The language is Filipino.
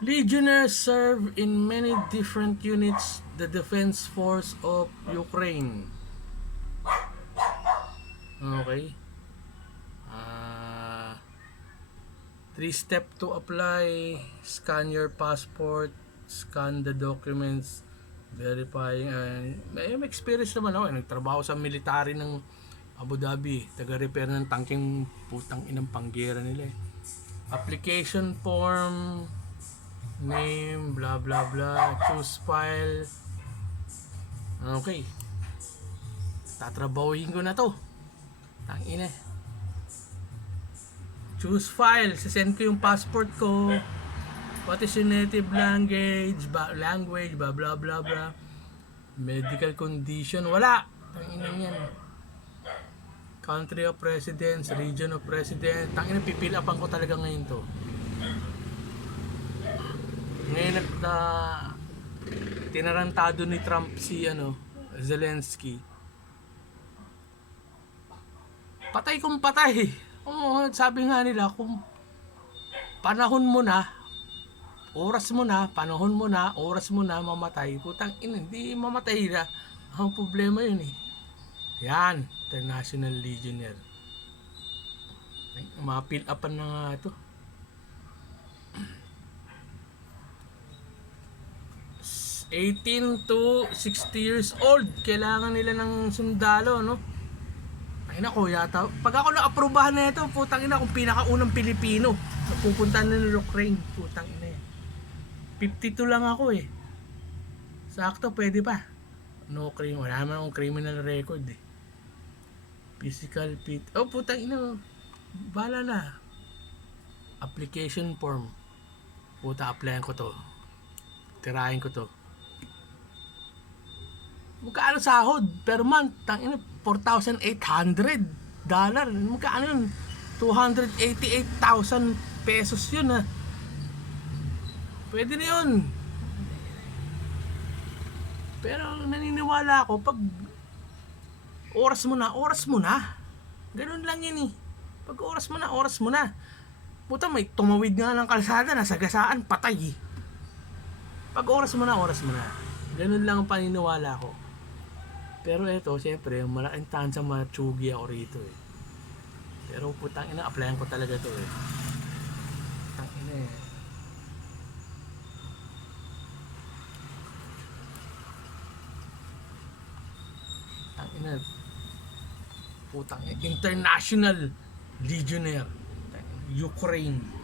Legionnaires serve in many different units the defense force of Ukraine. Okay. Ah, 3-step to apply. Scan your passport, scan the documents, verifying. May experience naman ako. Nagtrabaho sa military ng Abu Dhabi. Taga-repair ng tangking putang inang panggera nila eh. Application form, name, blah blah blah, choose file. Okay. Tatrabahuin ko na to. Tangina. Choose file. Sasend ko yung passport ko. What is your native language? Language, blah blah blah blah. Medical condition. Wala. Tangina yan. Country of residence, region of residence. Tangina, pipil upan ko talaga ngayon to. Ngayon at tinarantado ni Trump si Zelensky. Patay kung patay. Oo, sabi nga nila kung panahon mo na, panahon mo na, oras mo na mamatay. Putang ina, hindi mamatay na. Ang problema yun eh. Yan, International Legionnaire. Mapil upan na nga ito. 18 to 60 years old, kailangan nila ng sundalo, no? Ay nako, yata. Pag ako na-aprobahan na ito, putang ina, kung pinakaunang Pilipino na pupunta na ng Ukraine, putang ina yan. 52 lang ako eh. Sakto, pwede pa. No crime, wala naman akong criminal record eh. Physical fit. Oh, putang ina. Bala na. Application form. Puta, applyan ko to. Tirahin ko to. Magkano sahod per month? Tangina, $4,800. Magkano yun? 288,000 pesos yun ha. Pwede na yun. Pero naniniwala ako pag oras mo na. Ganun lang yun eh. Pag oras mo na. Puta, may tumawid nga ng kalsada, nasagasaan, patay eh. Pag oras mo na. Ganun lang ang paniniwala ko. Pero ito, siyempre, malaking tansang matsugi ako rito eh. Pero putang ina, applyan ko talaga to eh. Putang ina eh. Putang ina. Putang ina. International Legionnaire. Ukraine.